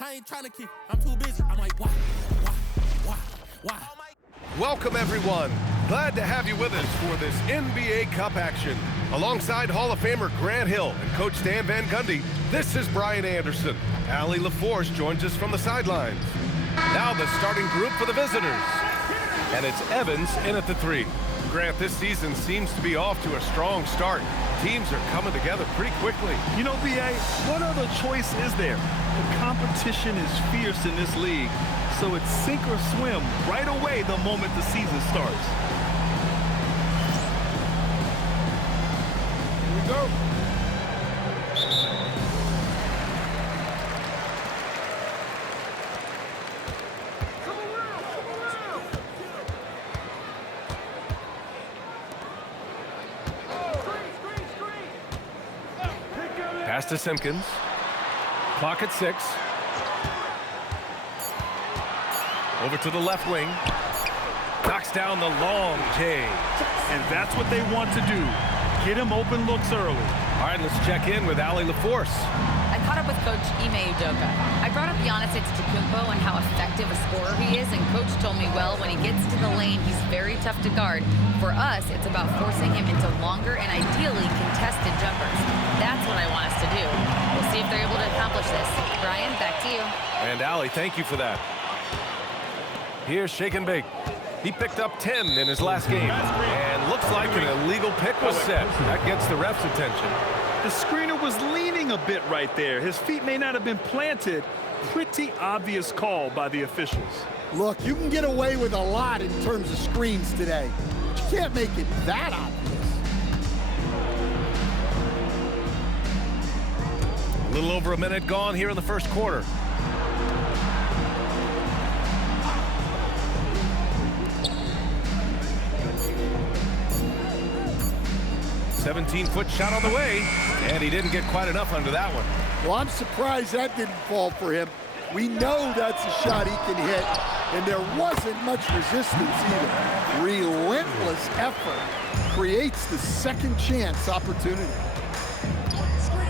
I ain't trying to kick. I'm too busy. I'm like, why? Welcome, everyone. Glad to have you with us for this NBA Cup action. Alongside Hall of Famer Grant Hill and Coach Stan Van Gundy, this is Brian Anderson. Allie LaForce joins us from the sidelines. Now the starting group for the visitors. And it's Evans in at the 3. Grant, this season seems to be off to a strong start. Teams are coming together pretty quickly. You know, B.A., what other choice is there? The competition is fierce in this league, so it's sink or swim right away the moment the season starts. Here we go. Pass to Simpkins. Clock at 6. Over to the left wing. Knocks down the long J. And that's what they want to do. Get him open looks early. All right, let's check in with Allie LaForce. I caught up with Coach Ime Udoka. I brought up Giannis Antetokounmpo and how effective a scorer he is, and Coach told me, well, when he gets to the lane, he's very tough to guard. For us, it's about forcing him into longer and ideally contested jumpers. That's what I want us to do. We'll see if they're able to accomplish this. Brian, back to you. And Allie, thank you for that. Here's Shake and Bake. He picked up 10 in his last game. And looks like an illegal pick was set. That gets the ref's attention. The screener was leaning a bit right there. His feet may not have been planted. Pretty obvious call by the officials. Look, you can get away with a lot in terms of screens today. But you can't make it that obvious. A little over a minute gone here in the first quarter. $17-foot shot on the way, and he didn't get quite enough under that one. Well, I'm surprised that didn't fall for him. We know that's a shot he can hit, and there wasn't much resistance either. Relentless effort creates the second chance opportunity.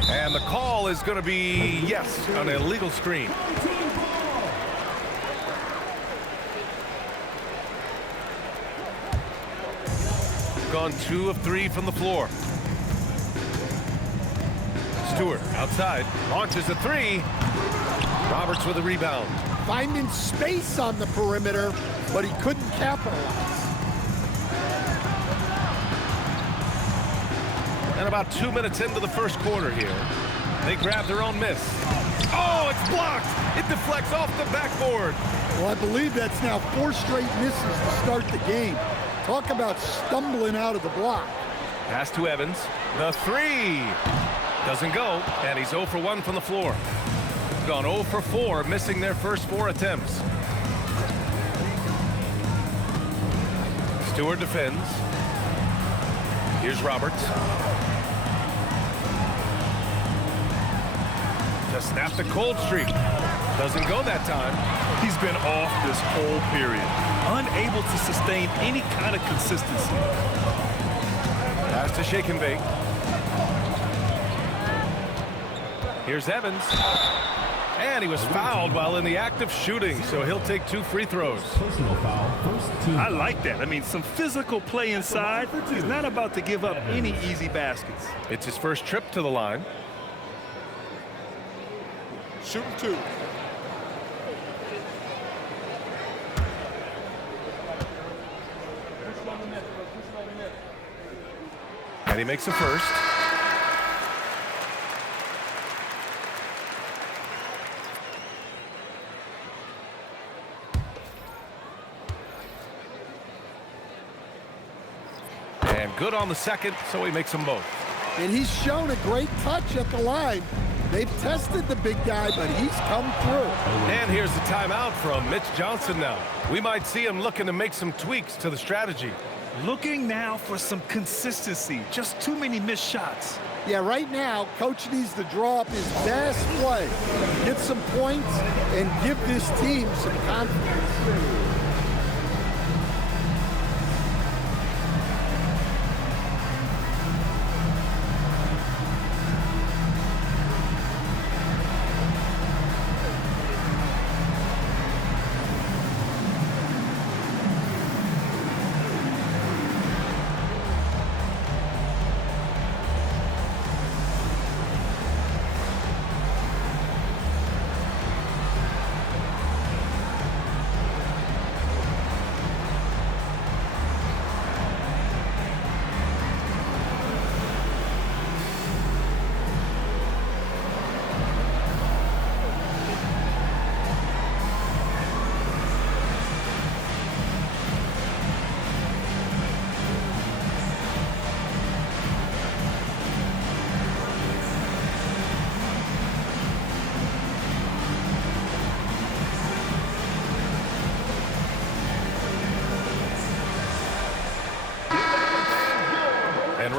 And the call is going to be, yes, an illegal screen. Gone 2 of 3 from the floor. Stewart outside, launches a 3. Roberts with a rebound. Finding space on the perimeter, but he couldn't capitalize. And about 2 minutes into the first quarter here, they grab their own miss. Oh, it's blocked. It deflects off the backboard. Well, I believe that's now 4 straight misses to start the game. Talk about stumbling out of the block. Pass to Evans. The 3 doesn't go, and he's 0 for 1 from the floor. Gone 0 for 4, missing their first 4 attempts. Stewart defends. Here's Roberts. Just snapped a cold streak. Doesn't go that time. He's been off this whole period. Unable to sustain any kind of consistency. Pass to Shake and Bake. Here's Evans. And he was fouled while in the act of shooting, so he'll take 2 free throws. I like that. I mean, some physical play inside. He's not about to give up any easy baskets. It's his first trip to the line. Shooting 2. And he makes a first. And good on the second, so he makes them both. And he's shown a great touch at the line. They've tested the big guy, but he's come through. And here's the timeout from Mitch Johnson now. We might see him looking to make some tweaks to the strategy. Looking now for some consistency. Just too many missed shots. Yeah, right now, Coach needs to draw up his best play, get some points, and give this team some confidence.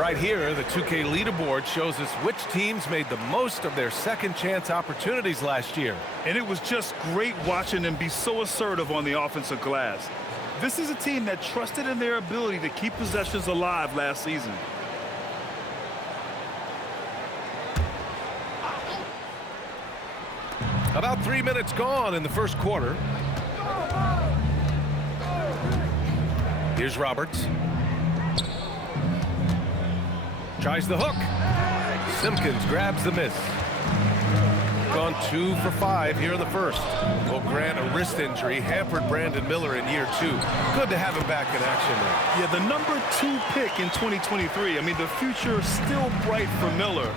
Right here, the 2K leaderboard shows us which teams made the most of their second chance opportunities last year. And it was just great watching them be so assertive on the offensive glass. This is a team that trusted in their ability to keep possessions alive last season. About 3 minutes gone in the first quarter. Here's Roberts. Tries the hook. Simpkins grabs the miss. Gone 2 for 5 here in the first. Will grant a wrist injury hampered Brandon Miller in year 2. Good to have him back in action there. Yeah, the number 2 pick in 2023. I mean, the future is still bright for Miller.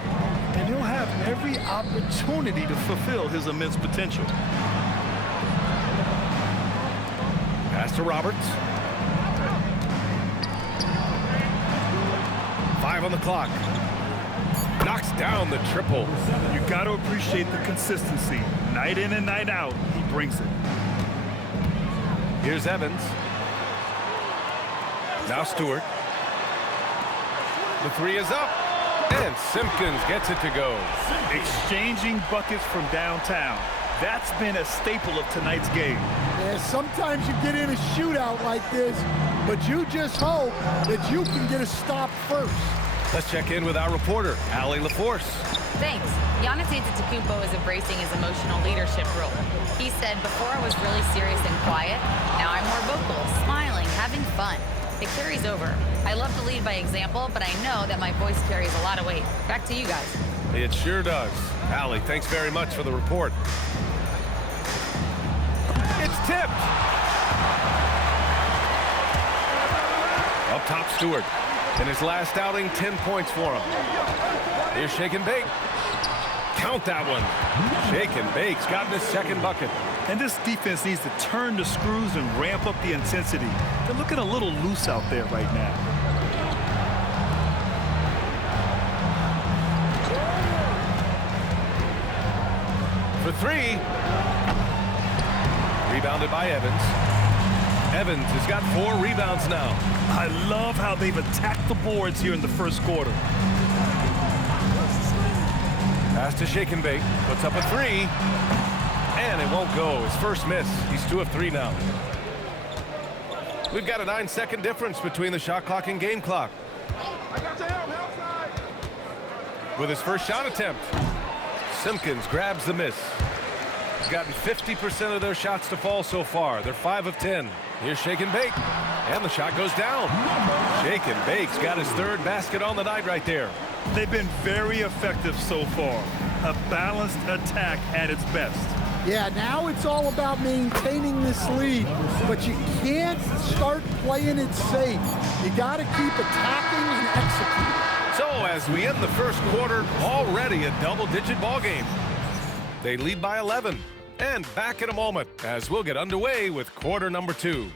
And he'll have every opportunity to fulfill his immense potential. Pass to Roberts. 5 on the clock. Knocks down the triple. You got to appreciate the consistency. Night in and night out, he brings it. Here's Evans. Now Stewart. The 3 is up. And Simpkins gets it to go. Exchanging buckets from downtown. That's been a staple of tonight's game. Yeah, sometimes you get in a shootout like this, but you just hope that you can get a stop first. Let's check in with our reporter, Allie LaForce. Thanks. Giannis Antetokounmpo is embracing his emotional leadership role. He said, before I was really serious and quiet, now I'm more vocal, smiling, having fun. It carries over. I love to lead by example, but I know that my voice carries a lot of weight. Back to you guys. It sure does. Allie, thanks very much for the report. It's tipped. Up top, Stewart. In his last outing, 10 points for him. Here's Shake and Bake. Count that one. Shake and Bake's gotten his second bucket. And this defense needs to turn the screws and ramp up the intensity. They're looking a little loose out there right now. For 3. Rebounded by Evans. Evans has got 4 rebounds now. I love how they've attacked the boards here in the first quarter. Pass to Shake and Bake. Puts up a 3. And it won't go. His first miss. He's 2 of 3 now. We've got a 9-second difference between the shot clock and game clock. With his first shot attempt, Simpkins grabs the miss. He's gotten 50% of their shots to fall so far. They're 5 of 10. Here's Shake and Bake. And the shot goes down. Shake and Bake's got his 3rd basket on the night right there. They've been very effective so far. A balanced attack at its best. Yeah, now it's all about maintaining this lead, but you can't start playing it safe. You got to keep attacking and executing. So as we end the first quarter, already a double-digit ball game. They lead by 11. And back in a moment as we'll get underway with quarter number 2.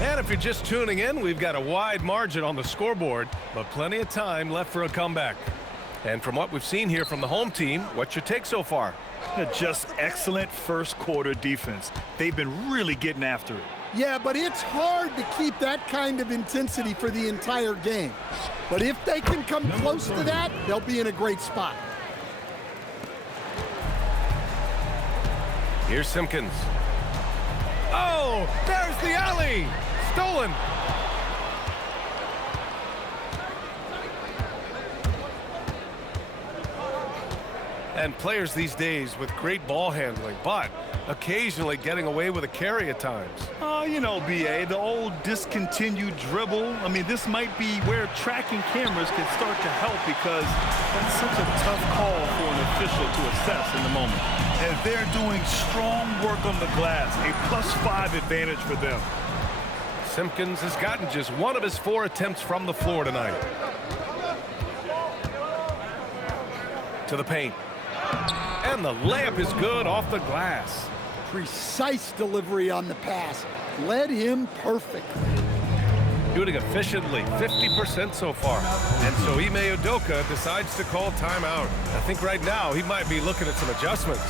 And if you're just tuning in, we've got a wide margin on the scoreboard, but plenty of time left for a comeback. And from what we've seen here from the home team, what's your take so far? Just excellent first quarter defense. They've been really getting after it. Yeah, but it's hard to keep that kind of intensity for the entire game. But if they can come close to that, they'll be in a great spot. Here's Simpkins. Oh, there's the alley. Stolen. And players these days with great ball handling, but occasionally getting away with a carry at times. Oh, you know, B.A., the old discontinued dribble. I mean, this might be where tracking cameras can start to help because that's such a tough call for an official to assess in the moment. And they're doing strong work on the glass, a +5 advantage for them. Simpkins has gotten just 1 of his 4 attempts from the floor tonight. To the paint. And the layup is good off the glass. Precise delivery on the pass. Led him perfectly. shooting efficiently, 50% so far. And so Ime Udoka decides to call timeout. I think right now he might be looking at some adjustments.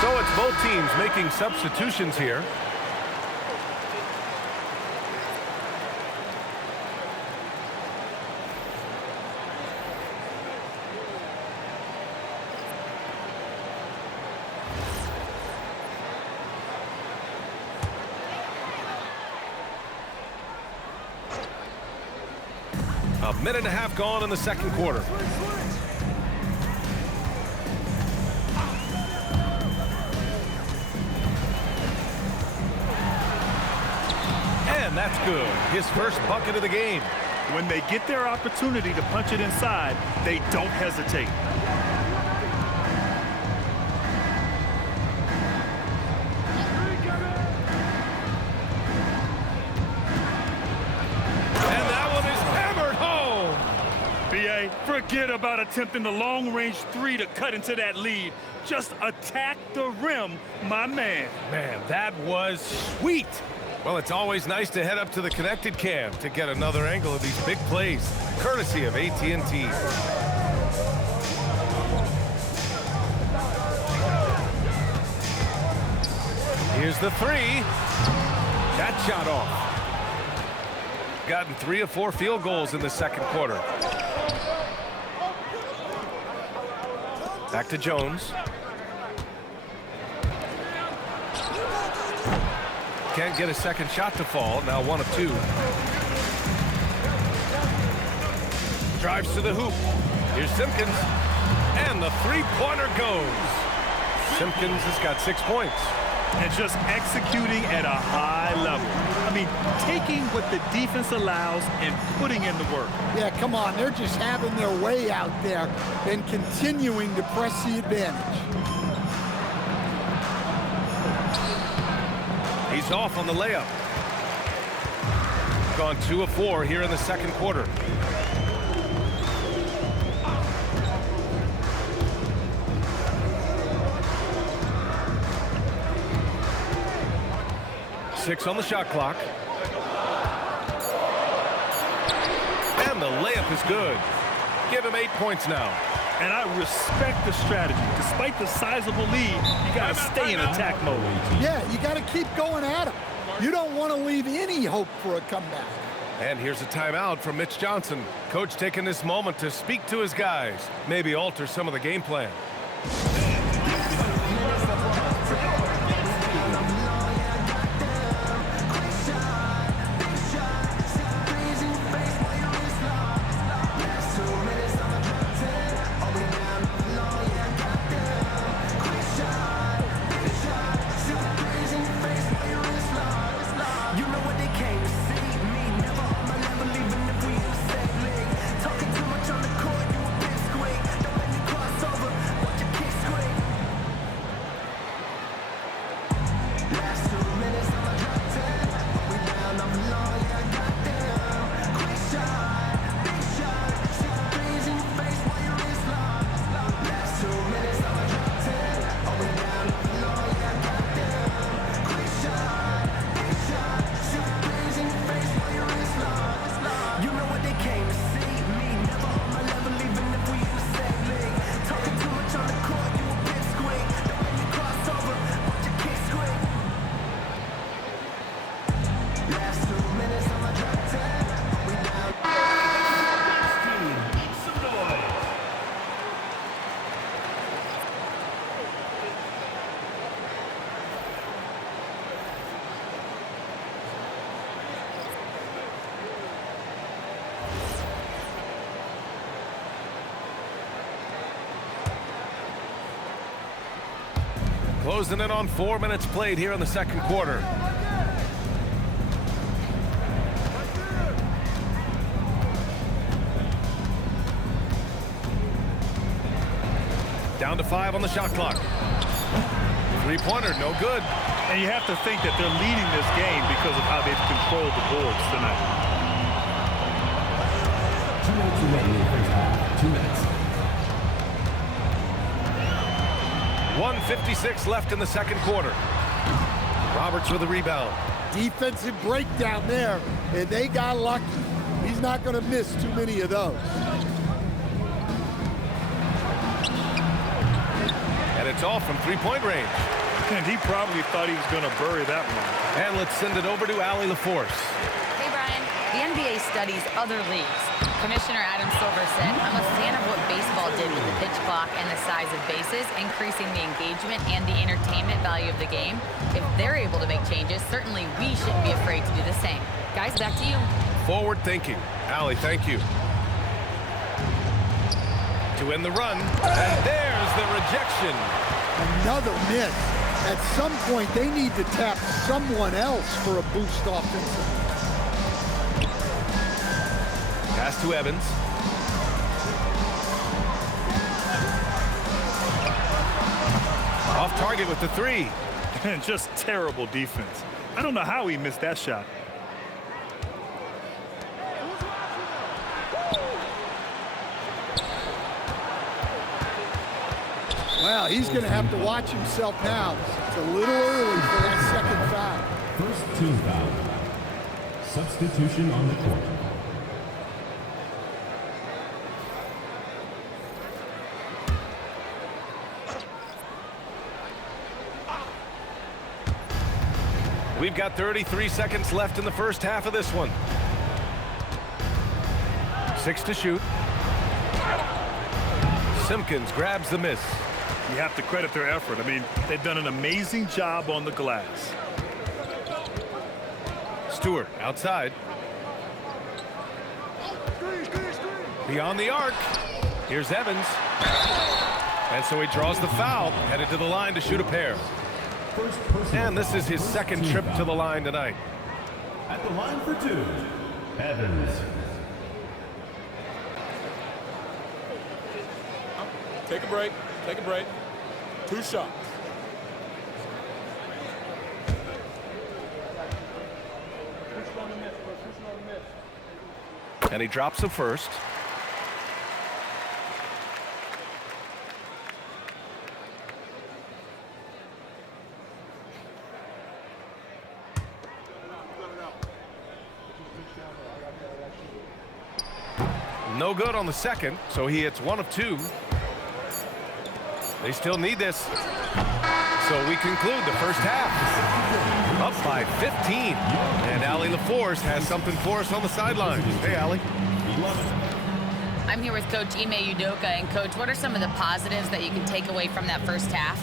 So it's both teams making substitutions here. A minute and a half gone in the second quarter. And that's good. His first bucket of the game. When they get their opportunity to punch it inside, they don't hesitate. And that one is hammered home. BA, forget about attempting the long-range three to cut into that lead. Just attack the rim, my man. Man, that was sweet. Well, it's always nice to head up to the connected cam to get another angle of these big plays, courtesy of AT&T. Here's the three. That shot off. Gotten 3 of 4 field goals in the second quarter. Back to Jones. Can't get a second shot to fall. Now 1 of 2. Drives to the hoop. Here's Simpkins. And the three-pointer goes. Simpkins has got 6 points. And just executing at a high level. I mean, taking what the defense allows and putting in the work. Yeah, come on. They're just having their way out there and continuing to press the advantage. He's off on the layup. Gone 2 of 4 here in the second quarter. Six on the shot clock. And the layup is good. Give him 8 points now. And I respect the strategy. Despite the sizable lead, you got to stay in attack mode. Yeah, you got to keep going at him. You don't want to leave any hope for a comeback. And here's a timeout from Mitch Johnson. Coach taking this moment to speak to his guys. Maybe alter some of the game plan. Closing in on 4 minutes played here in the second quarter. Down to 5 on the shot clock. Three-pointer, no good. And you have to think that they're leading this game because of how they've controlled the boards tonight. 2 minutes remaining in the first half. 2 minutes. 1:56 left in the second quarter. Roberts with a rebound. Defensive breakdown there, and they got lucky. He's not going to miss too many of those. And it's all from three-point range. And he probably thought he was going to bury that one. And let's send it over to Allie LaForce. Hey, Brian. The NBA studies other leagues. Commissioner Adam Silver said, I'm a fan of what baseball did with the pitch clock and the size of bases, increasing the engagement and the entertainment value of the game. If they're able to make changes, certainly we shouldn't be afraid to do the same. Guys, back to you. Forward thinking. Allie, thank you. To end the run, and there's the rejection. Another miss. At some point, they need to tap someone else for a boost offensively. Pass to Evans. Off target with the three. And just terrible defense. I don't know how he missed that shot. Well, he's going to have to watch himself now. It's a little early for that second foul. First team foul. Substitution on the court. We've got 33 seconds left in the first half of this one. 6 to shoot. Simpkins grabs the miss. You have to credit their effort. I mean, they've done an amazing job on the glass. Stewart outside. Beyond the arc. Here's Evans. And so he draws the foul, headed to the line to shoot a pair. And this is his second trip to the line tonight. At the line for 2, Evans. Take a break. Take a break. 2 shots. And he drops the first. No good on the second, so he hits 1 of 2. They still need this. So we conclude the first half. Up by 15. And Allie LaForce has something for us on the sidelines. Hey, Allie. I'm here with Coach Ime Udoka. And, Coach, what are some of the positives that you can take away from that first half?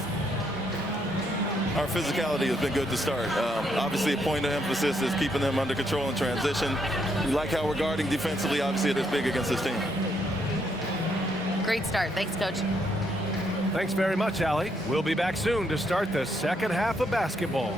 Our physicality has been good to start. Obviously, a point of emphasis is keeping them under control in transition. We like how we're guarding defensively. Obviously, it is big against this team. Great start. Thanks, Coach. Thanks very much, Allie. We'll be back soon to start the second half of basketball.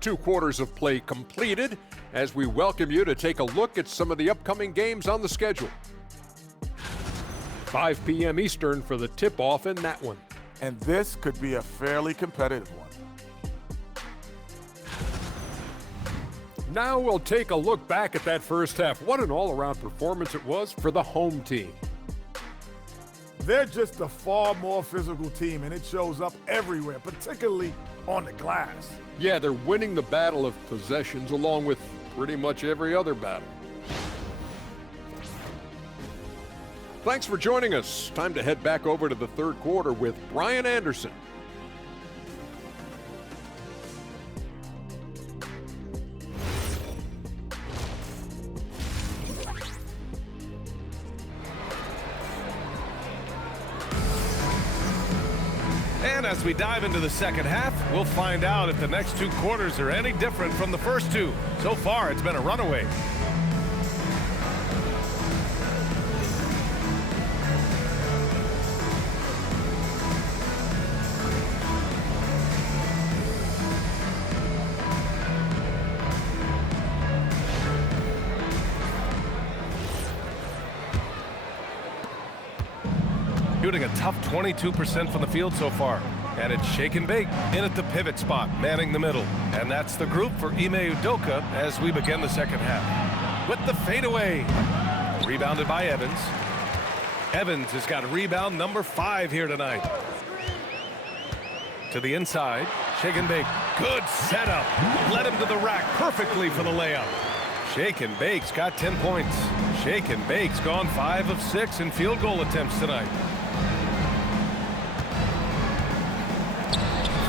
Two quarters of play completed as we welcome you to take a look at some of the upcoming games on the schedule. 5 p.m. Eastern for the tip-off in that one. And this could be a fairly competitive one. Now we'll take a look back at that first half. What an all-around performance it was for the home team. They're just a far more physical team, and it shows up everywhere, particularly on the glass. Yeah, they're winning the battle of possessions along with pretty much every other battle. Thanks for joining us. Time to head back over to the third quarter with Brian Anderson. And As we dive into the second half, we'll find out if the next 2 quarters are any different from the first 2. So far, it's been a runaway. Shooting a tough 22% from the field so far. And it's shake and bake in at the pivot spot, manning the middle. And that's the group for Ime Udoka as we begin the second half. With the fadeaway. Rebounded by Evans. Evans has got rebound number 5 here tonight. To the inside. Shake and bake. Good setup. Led him to the rack perfectly for the layup. Shake and bake's got 10 points. Shake and bake's gone 5 of 6 in field goal attempts tonight.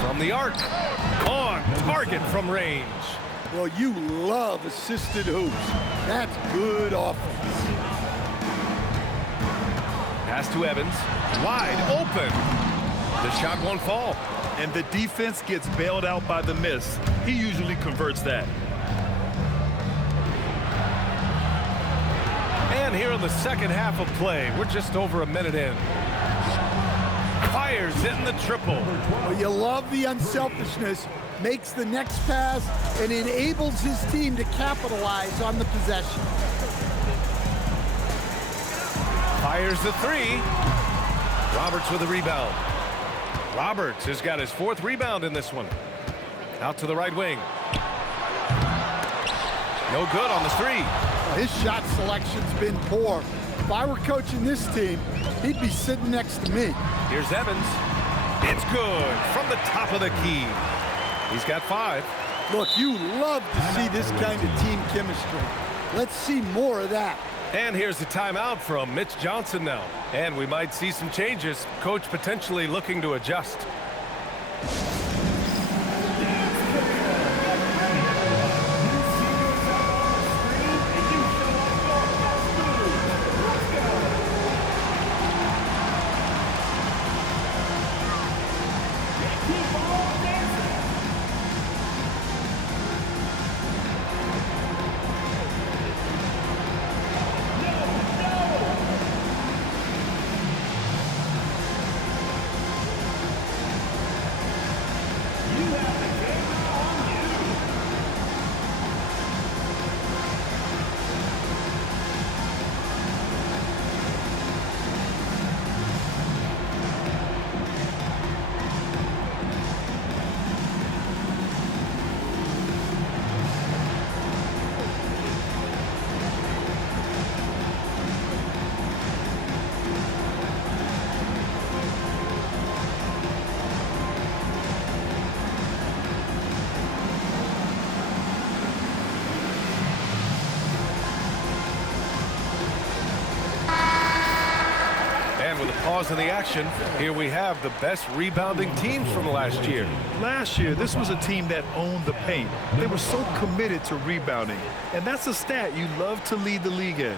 From the arc, on target from range. Well, you love assisted hoops. That's good offense. Pass to Evans, wide open. The shot won't fall. And the defense gets bailed out by the miss. He usually converts that. And here in the second half of play, we're just over a minute in. Fires in the triple. Well, you love the unselfishness, makes the next pass, and enables his team to capitalize on the possession. Fires the 3. Roberts with a rebound. Roberts has got his 4th rebound in this one. Out to the right wing. No good on the 3. His shot selection's been poor. If I were coaching this team, he'd be sitting next to me. Here's Evans. It's good from the top of the key. He's got 5. Look, you love to see this kind of team chemistry. Let's see more of that. And here's the timeout from Mitch Johnson now. And we might see some changes. Coach potentially looking to adjust. Pause in the action. Here we have the best rebounding teams from last year. Last year, this was a team that owned the paint. They were so committed to rebounding. And that's a stat you love to lead the league in.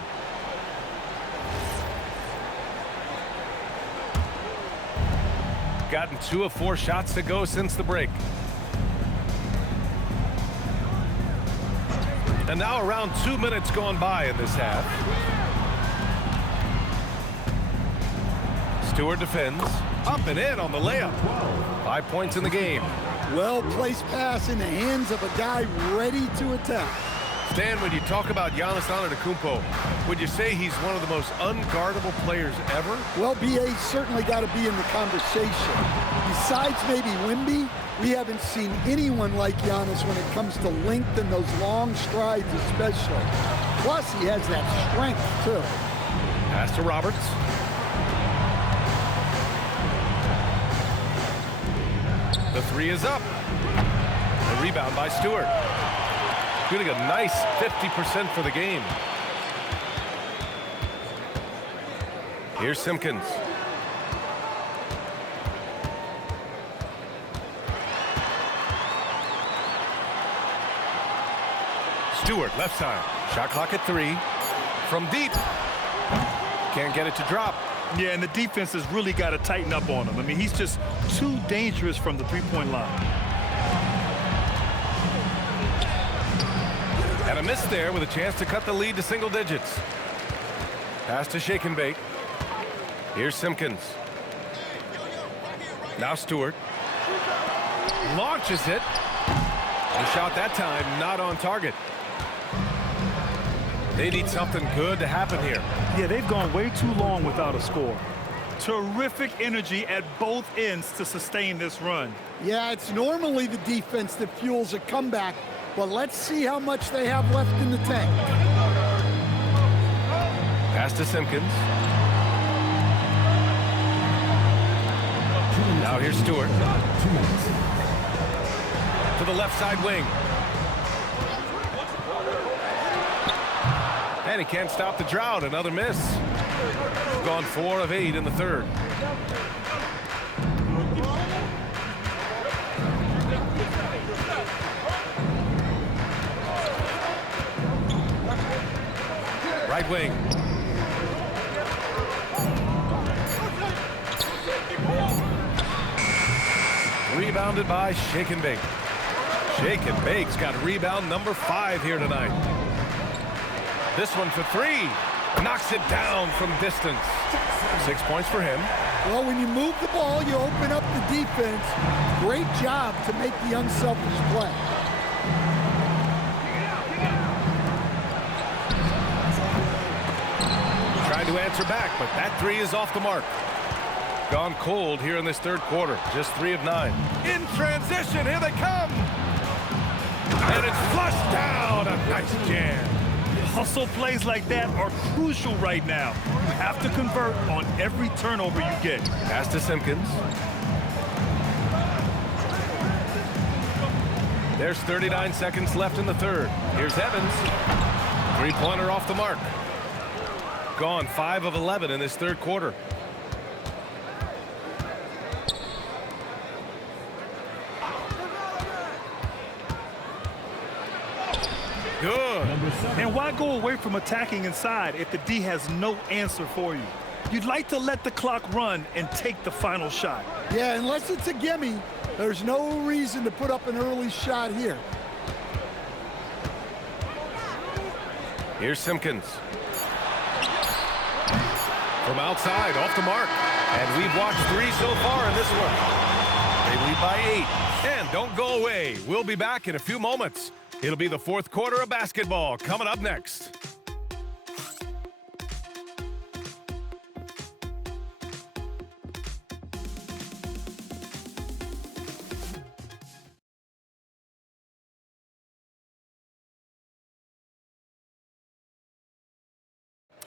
Gotten 2 of 4 shots to go since the break. And now around 2 minutes gone by in this half. Stewart defends. Up and in on the layup. 5 points in the game. Well-placed pass in the hands of a guy ready to attack. Stan, when you talk about Giannis Antetokounmpo, would you say he's one of the most unguardable players ever? Well, BA's certainly got to be in the conversation. Besides maybe Wemby, we haven't seen anyone like Giannis when it comes to length and those long strides especially. Plus, he has that strength, too. Pass to Roberts. The 3 is up. A rebound by Stewart. Shooting a nice 50% for the game. Here's Simpkins. Stewart, left side. Shot clock at 3. From deep. Can't get it to drop. Yeah, and the defense has really got to tighten up on him. I mean, he's just too dangerous from the three-point line. And a miss there with a chance to cut the lead to single digits. Pass to Shake and Bake. Here's Simpkins. Now Stewart. Launches it. The shot that time not on target. They need something good to happen here. Yeah, they've gone way too long without a score. Terrific energy at both ends to sustain this run. Yeah, it's normally the defense that fuels a comeback, but let's see how much they have left in the tank. Pass to Simpkins. Now here's Stewart. To the left side wing. And he can't stop the drought. Another miss. Gone 4 of 8 in the third. Right wing. Rebounded by Shake and Bake. Shake and Bake's got rebound number 5 here tonight. This one for 3. Knocks it down from distance. 6 points for him. Well, when you move the ball, you open up the defense. Great job to make the unselfish play. Trying to answer back, but that 3 is off the mark. Gone cold here in this third quarter. Just 3 of 9. In transition, here they come. And it's flushed down. A nice jam. Hustle plays like that are crucial right now. You have to convert on every turnover you get. Pass to Simpkins. There's 39 seconds left in the third. Here's Evans. 3-pointer off the mark. Gone 5 of 11 in this third quarter. Good. And why go away from attacking inside if the D has no answer for you? You'd like to let the clock run and take the final shot. Yeah, unless it's a gimme, there's no reason to put up an early shot here. Here's Simpkins. From outside, off the mark. And we've watched 3 so far in this one. They lead by 8. And don't go away. We'll be back in a few moments. It'll be the fourth quarter of basketball coming up next.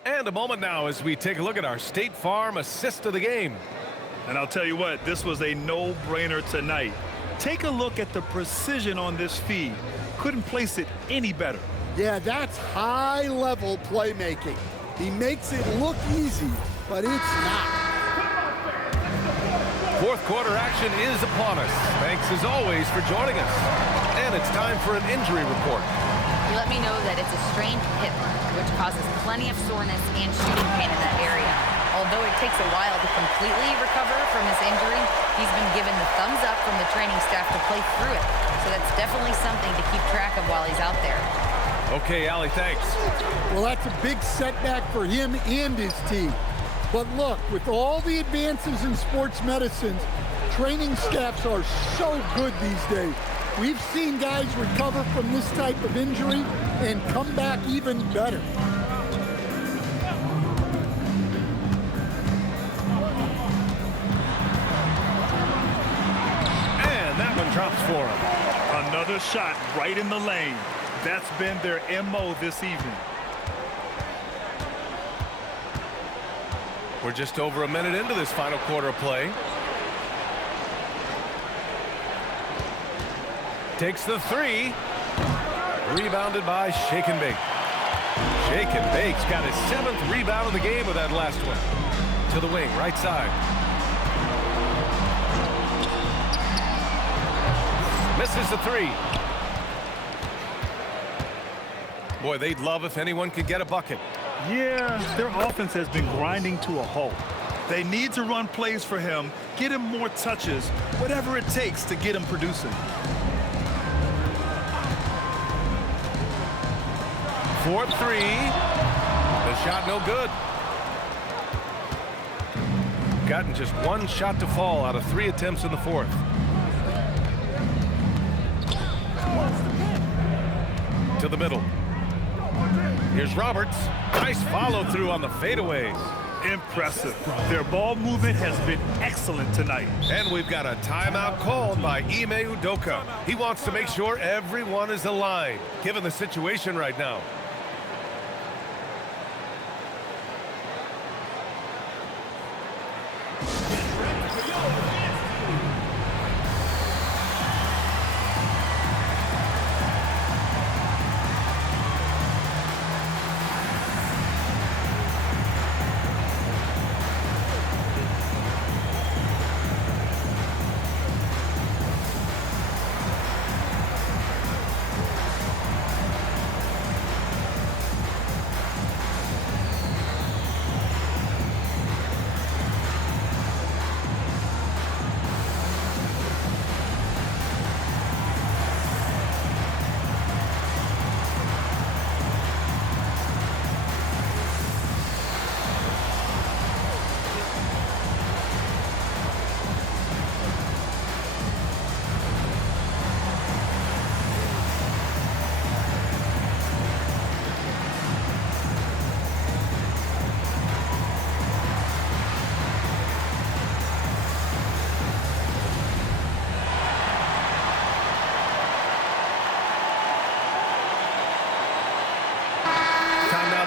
And a moment now as we take a look at our State Farm assist of the game. And I'll tell you what, this was a no-brainer tonight. Take a look at the precision on this feed. Couldn't place it any better. Yeah, that's high-level playmaking. He makes it look easy, but it's not. Fourth quarter action is upon us. Thanks as always for joining us. And it's time for an injury report. He let me know that it's a strained hip, which causes plenty of soreness and shooting pain in that area. Although it takes a while to completely recover from his injury, he's been given the thumbs up from the training staff to play through it. So that's definitely something to keep track of while he's out there. Okay, Allie, thanks. Well, that's a big setback for him and his team. But look, with all the advances in sports medicine, training staffs are so good these days. We've seen guys recover from this type of injury and come back even better. And that one drops for him. Another shot right in the lane. That's been their MO this evening. We're just over a minute into this final quarter of play. Takes the 3. Rebounded by Shake and Bake. Shake and Bake's got his 7th rebound of the game with that last one. To the wing, right side. Misses the 3. Boy, they'd love if anyone could get a bucket. Yeah, their offense has been grinding to a halt. They need to run plays for him, get him more touches, whatever it takes to get him producing. 4-3. The shot no good. Gotten just one shot to fall out of 3 attempts in the fourth. To the middle. Here's Roberts. Nice follow through on the fadeaway. Impressive. Their ball movement has been excellent tonight. And we've got a timeout called by Ime Udoka. He wants to make sure everyone is aligned, given the situation right now.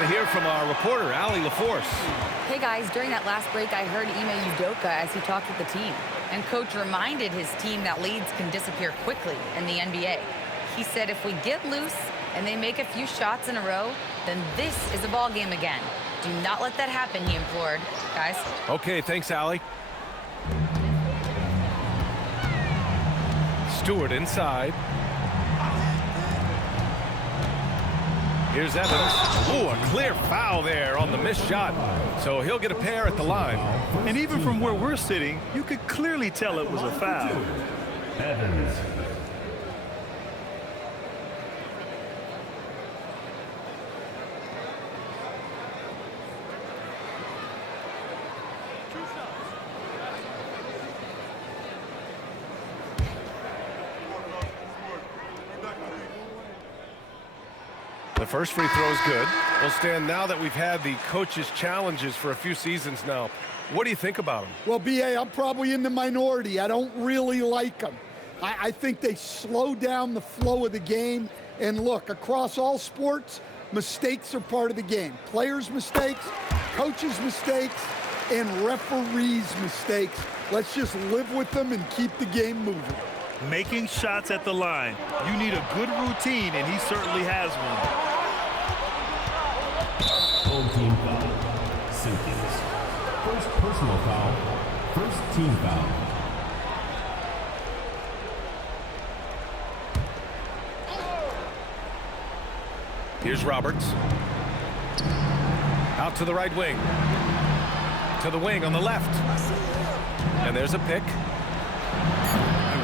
Hear from our reporter, Allie LaForce. Hey guys, during that last break, I heard Ime Udoka as he talked with the team. And coach reminded his team that leads can disappear quickly in the NBA. He said if we get loose and they make a few shots in a row, then this is a ball game again. Do not let that happen, he implored. Guys. Okay, thanks, Allie. Stewart inside. Here's Evans. Ooh, a clear foul there on the missed shot. So he'll get a pair at the line. And even from where we're sitting, you could clearly tell it was a foul. Evans. The first free throw is good. Well, Stan, now that we've had the coaches' challenges for a few seasons now, what do you think about them? Well, B.A., I'm probably in the minority. I don't really like them. I think they slow down the flow of the game. And look, across all sports, mistakes are part of the game. Players' mistakes, coaches' mistakes, and referees' mistakes. Let's just live with them and keep the game moving. Making shots at the line. You need a good routine, and he certainly has one. Home team foul. Simpkins. First personal foul. First team foul. Here's Roberts. Out to the right wing. To the wing on the left. And there's a pick.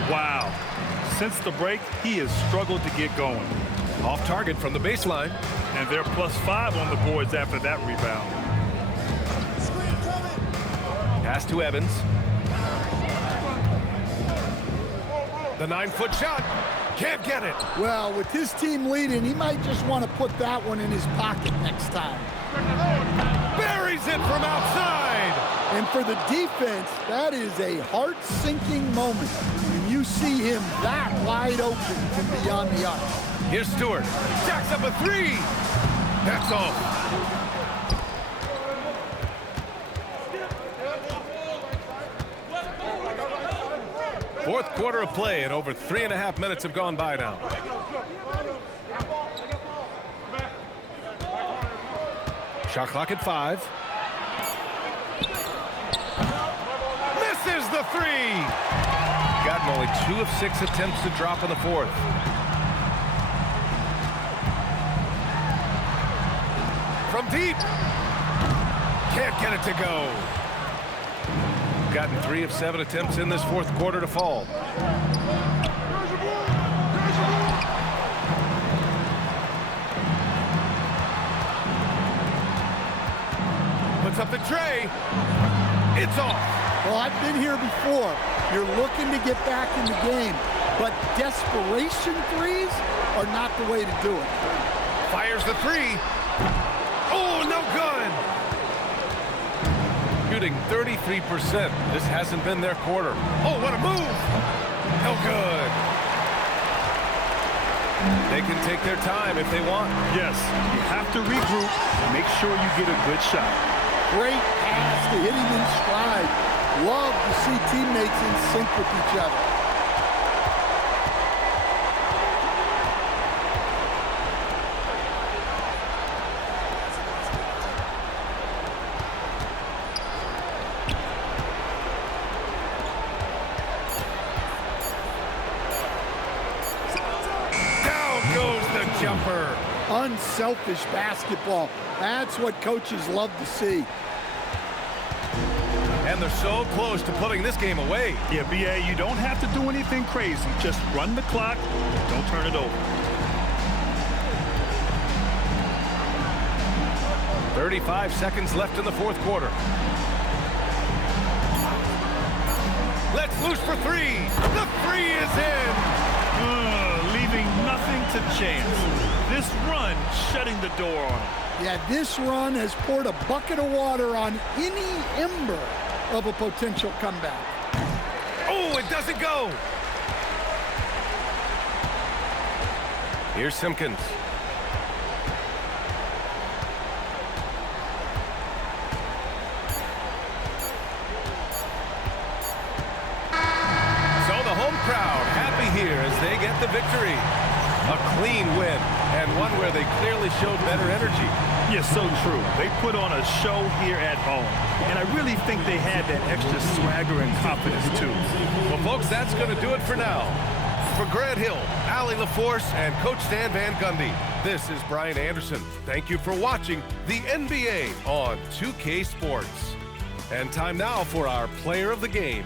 Wow. Since the break, he has struggled to get going. Off target from the baseline. And they're +5 on the boards after that rebound. Pass to Evans. The 9-foot shot. Can't get it. Well, with his team leading, he might just want to put that one in his pocket next time. Buries it from outside. And for the defense, that is a heart-sinking moment when you see him that wide open from beyond the arc. Here's Stewart. Jacks up a 3. That's all. Fourth quarter of play, and over 3.5 minutes have gone by now. Shot clock at 5. Misses the 3. Gotten only 2 of 6 attempts to drop in the fourth. From deep. Can't get it to go. They've gotten 3 of 7 attempts in this fourth quarter to fall. Puts up the tray. It's off. Well, I've been here before. You're looking to get back in the game, but desperation threes are not the way to do it. Fires the 3. Oh, no good. Shooting 33%. This hasn't been their quarter. Oh, what a move. No good. They can take their time if they want. Yes, you have to regroup and make sure you get a good shot. Great pass to hit him in stride. Love to see teammates in sync with each other. Down goes the jumper. Unselfish basketball. That's what coaches love to see. And they're so close to putting this game away. Yeah, BA, you don't have to do anything crazy. Just run the clock. Don't turn it over. 35 seconds left in the fourth quarter. Let's loose for 3. The 3 is in. Leaving nothing to chance. This run shutting the door on him. Yeah, this run has poured a bucket of water on any ember of a potential comeback. Oh, it doesn't go. Here's Simpkins. So the home crowd happy here as they get the victory. A clean win, and one where they clearly showed better energy. Yeah, so true. They put on a show here at home, and I really think they had that extra swagger and confidence, too. Well, folks, that's going to do it for now. For Grant Hill, Allie LaForce, and Coach Stan Van Gundy, this is Brian Anderson. Thank you for watching the NBA on 2K Sports. And time now for our player of the game.